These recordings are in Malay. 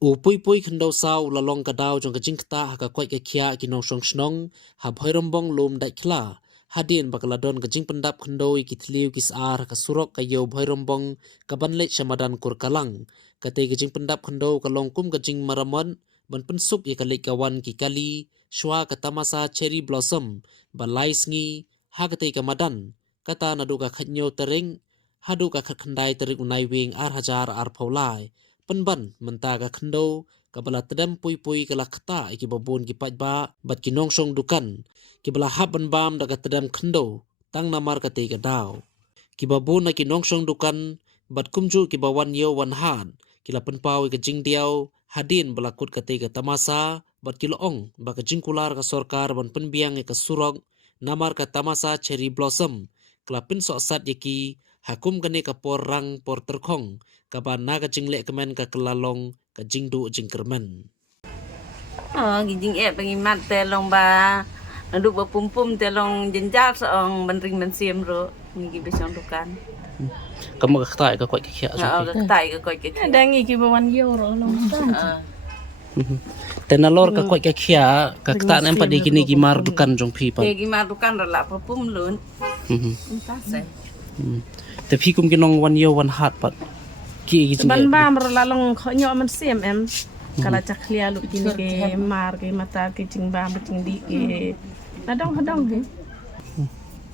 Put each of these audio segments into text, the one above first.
Upui khendau sau lalong kadau jong kajing kta ha ka kwai ka khia ki nong song snong ha bhoirombong lom dai khla hadin bakaladon kajing pendap khendoi ki thliu ki sar ka surok ka yo bhoirombong ka banle samadan kur kalang kate kajing pendap khendau ka longkum kajing maramon ban pensuk ye kalik kawan ki kali shwa ka tamasa cherry blossom balai sngi ha kate ka madan kata nadu ka khatnyo tering hadu ka khandai terik unai wing ar hajar ar phaulai penban menta ka khendo ka bala tedam pui ka lakta ki babon ki pajba bat ki nongsong dukan ki bala haban bam da ka tedam khendo tang namar ka te ka daw ki babon na ki nongsong dukan bat kumju ki bawan yo wan han ki la penpau ka jing diaw hadin bala kut ka te ka tamasa bat ki loong ba ka jingkular ka sorkar ban penbiang ka surok namar ka tamasa cherry blossom klapin so sat yaki hakum kane ka por rang por terkhong kaba naga jingle kemen ka kelalong ka jingdu jingkermen gijing pengi mat telong ba naduk ba pum telong jenjal seong benring bensim ro ngi besong dukan kamu ka khtai ka kwai ka khia ka tai ka koi ke dangi ki bawan yo ro long tenalor ka kwai ka khia ka kta nem padi kini ki mar dukan jong phi pa ki mar dukan ro la pum lun entah se te phi kum ki nong wan yo wan hat pat ki jing ban bam ro la long kho nyo man sim em kala chaklia lu kin ke mar ke mata ke jing bam jing di ke nadong hadong he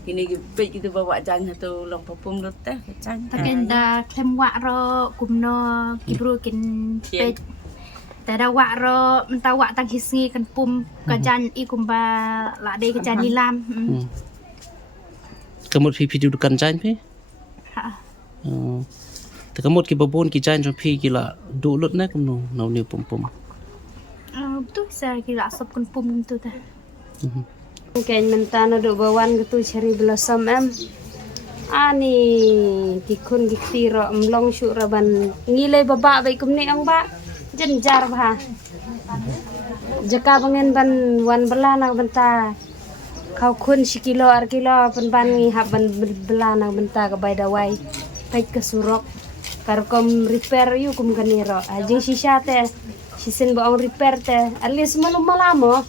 kini ki pe kita bawa jan tu long pum ro teh jan Takenda klem wak ro kumno kibru kin pe tada wak ro menta wak tang hisngi kan pum kajan i kumba la de kajan nilam kamut phi phi dukan jan phi te kamut ki babon ki jan jong phi ki la du lut na kum no nau ni pum tu sa ki la sop kan pum tu ta Kain mentana do bawan gitu cherry blossom em ani dikun diktiro mlong syuk raban ngilai baba baik kumni ang ba jenjar ba jaka bangen ban wan belana benta kau kun sikilo ar kilo pen ban ngi haban belana benta ka bay dawai pai ke surok kar kom repair yu kum kaniro ajing sisa te sisin ba ong repair te alis malum malamo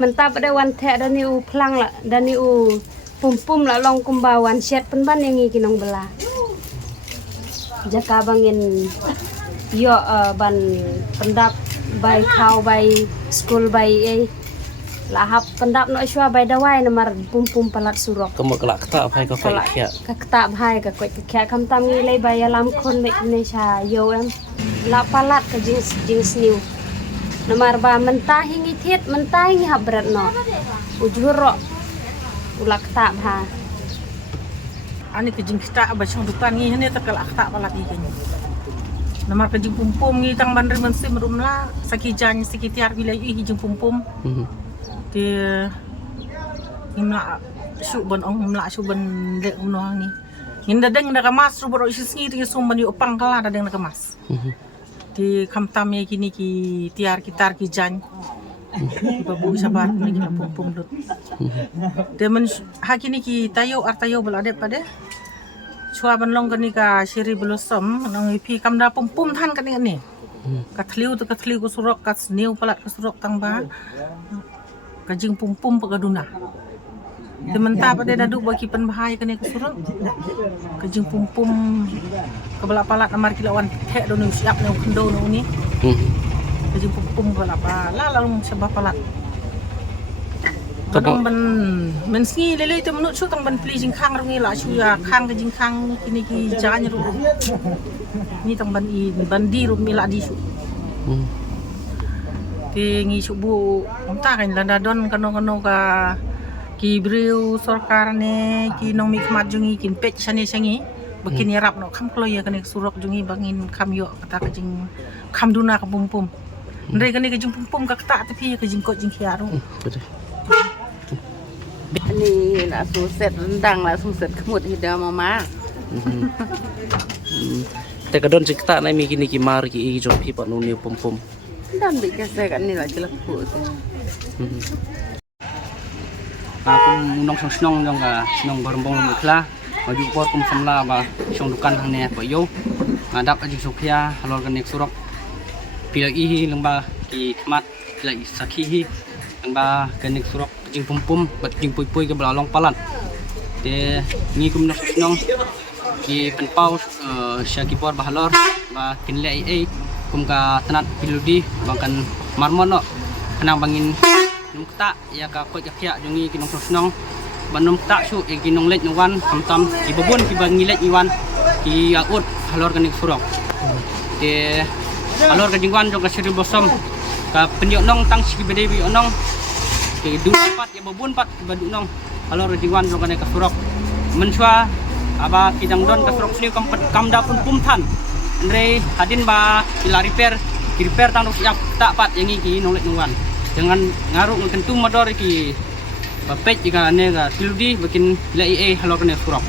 mentap ada wan the dani u plang la dani u pum la long kumbawan set penban yang kinong bela jaka bangin yo ban pendap by kau by school by lahap pendap no shwa by dawai namar pum palat surok kamu kelak kta phai ka kwai khia ka kta bhai ka kwai khia kam tam ngi lei by alam khon me ne cha yo em la palat ka jings new namar ba mentah hingi thiet mentah hingi habrat no ujuro ulak ta bha ani ke jing kita ba chong dukan ngi hene takal akta pala ki ken namar ke jing pum ngi tang bandar men sim rumla saki jan sekitar bilai i jing pum ti imla shu bon ong mla shu bon le uno ni inda deng na kamas ru boro isi ngi ti sum ban yu pang kala da deng na kamas di kamtam ye kini ki tiar kitar ki jan babu sabar ni ki pum dut demen hakini ki tayo ar tayo belade pade chua ban long kani ka cherry blossom nang pi kamda pum than kani ni ka thliu tu ka thliu ku surok ka new palat ka surok tang ba ka jing pum pagaduna demen ta pade dadu bagi pen bahaya kani ku surok ka jing pum kebala palat amar kilawan the do nu siap nu kendo nu ni jadi pum kebala pala lalu sebab palat kadang men ski lele itu menut su tang ban pli jing khang rongi la chu ya khang ke jing khang kini ki janya ru ni tang ban i ban di ru mi la di su ti ngi su bu ta kan landa don kano ka ki briu sarkar ne ki nong mi khmat jungi kin pech sani sangi begini rap no kam klo ya kene surok jungi bangin kam yo kata ka jing kam duna ka pum ndai kene ka jing pum ka kata tapi ka jing ko jing khiaru ni la suset rendang la suset kemut hida mama te kadon cikta na mi kini ki mar ki i jong phi pa nu ni pum dan bi ka se kan ni la jelek pu aku nong snong dong ga snong barmbong ni kla maju por kum samla ba chong dukan hang ne pa yo ngadak aji sokya halor kan nek surok pilai lengba ki kemat pilai sakhi lengba kenik surok jing pum bat jing pui ke belalong palan de ngi kum na nong ki penpau syakipor bahalor ba kinle kum ka tanat piludi bangkan marmon no kenang bangin numta ya ka ko jakya jungi kinong nong banum tak su e kinong let nwan kamtam ki babon ki bangilet iwan ki aut halor kenik surok de alor ka jingwan jong ka siri bosom ka penyok nong tang sigi bede bi onong ke du pat ya babun pat badu nong alor ka jingwan jong ka surok menswa aba kidang don ka surok sini kam da pun pumthan andre hadin ba ila repair ki repair tang siap tak pat yang iki nolek nongwan dengan ngaru kentung modor iki bapet jika ane ga tiludi bikin la halor ka surok